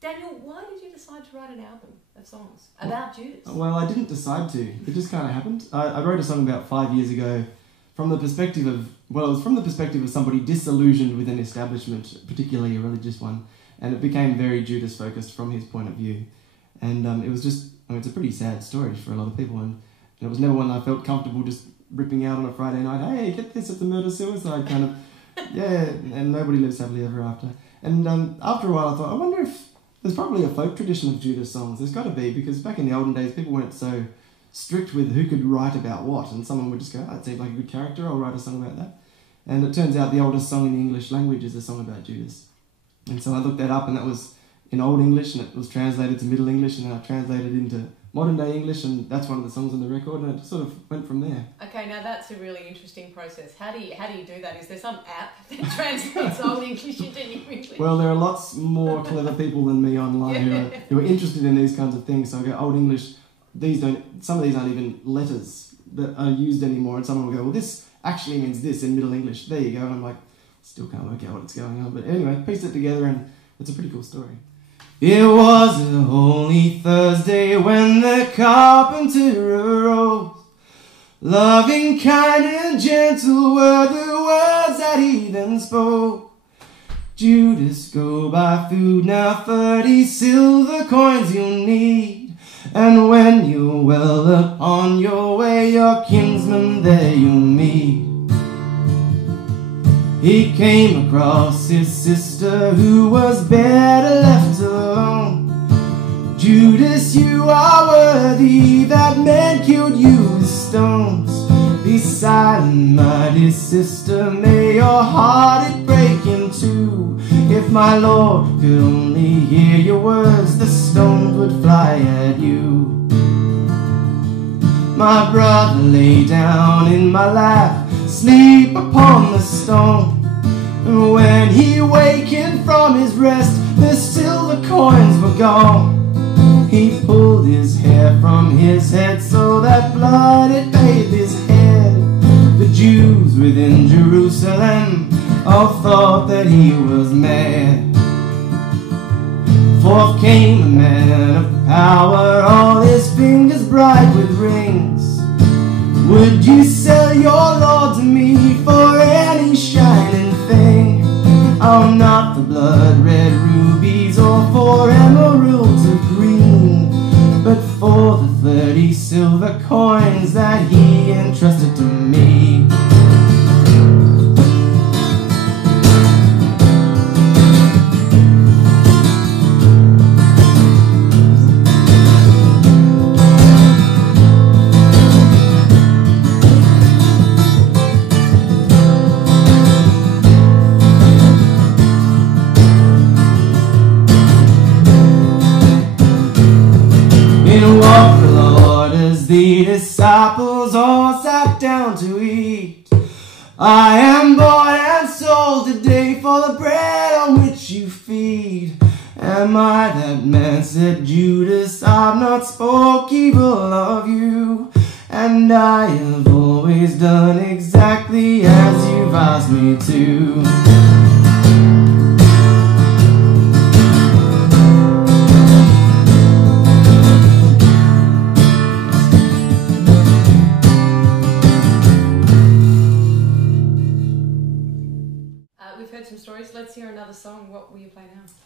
Daniel, why did you decide to write an album of songs about Judas? Well, I didn't decide to. It just kind of happened. I wrote a song about 5 years ago from the perspective of, well, it was from the perspective of somebody disillusioned with an establishment, particularly a religious one, and it became very Judas-focused from his point of view. And it was just, I mean, it's a pretty sad story for a lot of people, and it was never one I felt comfortable just ripping out on a Friday night, hey, get this, it's a murder-suicide kind of, yeah, and nobody lives happily ever after. And after a while I thought, I wonder if there's probably a folk tradition of Judas songs. There's got to be, because back in the olden days, people weren't so strict with who could write about what, and someone would just go, oh, that seems like a good character, I'll write a song about that. And it turns out the oldest song in the English language is a song about Judas. And so I looked that up, and that was in Old English, and it was translated to Middle English, and then I translated into modern day English, and that's one of the songs on the record, and it sort of went from there. Okay, now that's a really interesting process. How do you do that? Is there some app that translates Old English into New English? Well, there are lots more clever people than me online who are interested in these kinds of things. So I go, Old English, some of these aren't even letters that are used anymore, and someone will go, well, this actually means this in Middle English. There you go. And I'm like, still can't work out what's going on. But anyway, piece it together, and it's a pretty cool story. It was a holy Thursday when the carpenter arose. Loving, kind, and gentle were the words that he then spoke. Judas, go buy food, now 30 silver coins you'll need. And when you're well upon your way, your kinsman there you'll meet. He came across his sister who was better left alone. Judas, you are worthy, that man killed you with stones. Be silent, my dear sister, may your heart it break in two. If my Lord could only hear your words, the stones would fly at you. My brother lay down in my lap, sleep upon the stone. And when he wakened from his rest, the silver coins were gone. He pulled his hair from his head so that blood it bathed his head. The Jews within Jerusalem all thought that he was mad. Forth came a man of power, all his fingers bright with rings. Would you sell your Lord to me for any shining thing? I'm not for blood-red rubies or for emeralds of green, but for the 30 silver coins that he entrusted to me. The disciples all sat down to eat. I am bought and sold today for the bread on which you feed. Am I that man, said Judas? I've not spoke evil of you, and I have always done exactly as you've asked me to. Some stories. Let's hear another song. What will you play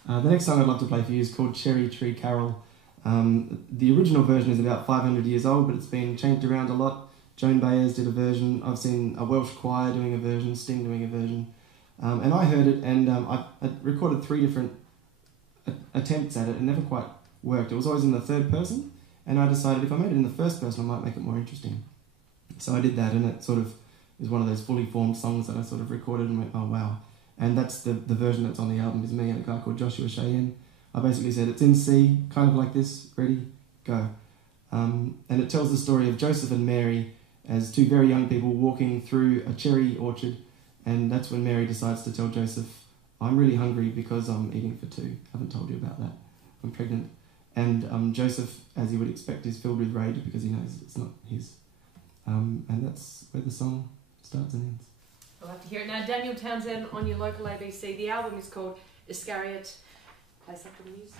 now? The next song I'd love to play for you is called Cherry Tree Carol. The original version is about 500 years old, but it's been changed around a lot. Joan Baez did a version. I've seen a Welsh choir doing a version, Sting doing a version. And I heard it, and I recorded 3 different attempts at it, and never quite worked. It was always in the third person, and I decided if I made it in the first person, I might make it more interesting. So I did that, and it sort of is one of those fully formed songs that I sort of recorded and went, oh wow. And that's the version that's on the album, is me and a guy called Joshua Cheyenne. I basically said it's in C, kind of like this, ready, go. And it tells the story of Joseph and Mary as 2 very young people walking through a cherry orchard, and that's when Mary decides to tell Joseph, I'm really hungry because I'm eating for 2. I haven't told you about that. I'm pregnant. And Joseph, as you would expect, is filled with rage because he knows it's not his. And that's where the song starts and ends. We'll have to hear it now. Daniel Townsend on your local ABC. The album is called Iscariot. Play something music.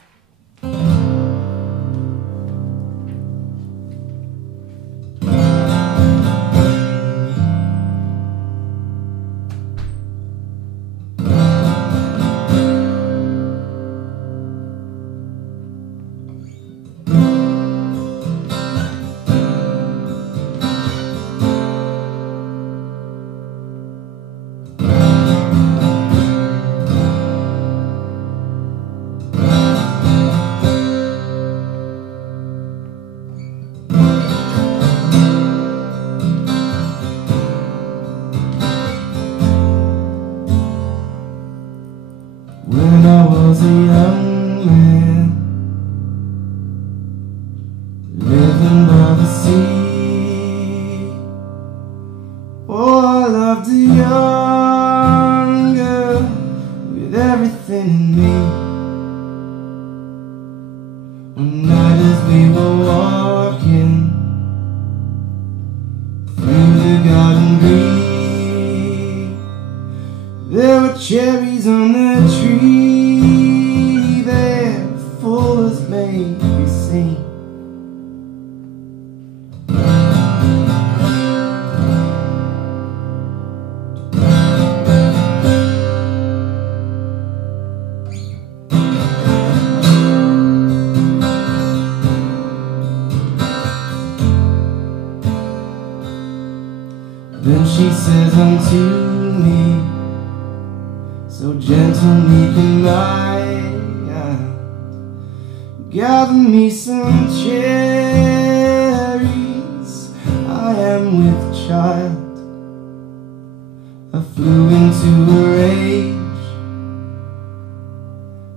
One night as we were walking through the garden green, there were cherries on the tree, they're full as may be seen. Then she says unto me, so gentle, meek and mild, gather me some cherries, I am with child. I flew into a rage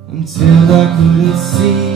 until I couldn't see.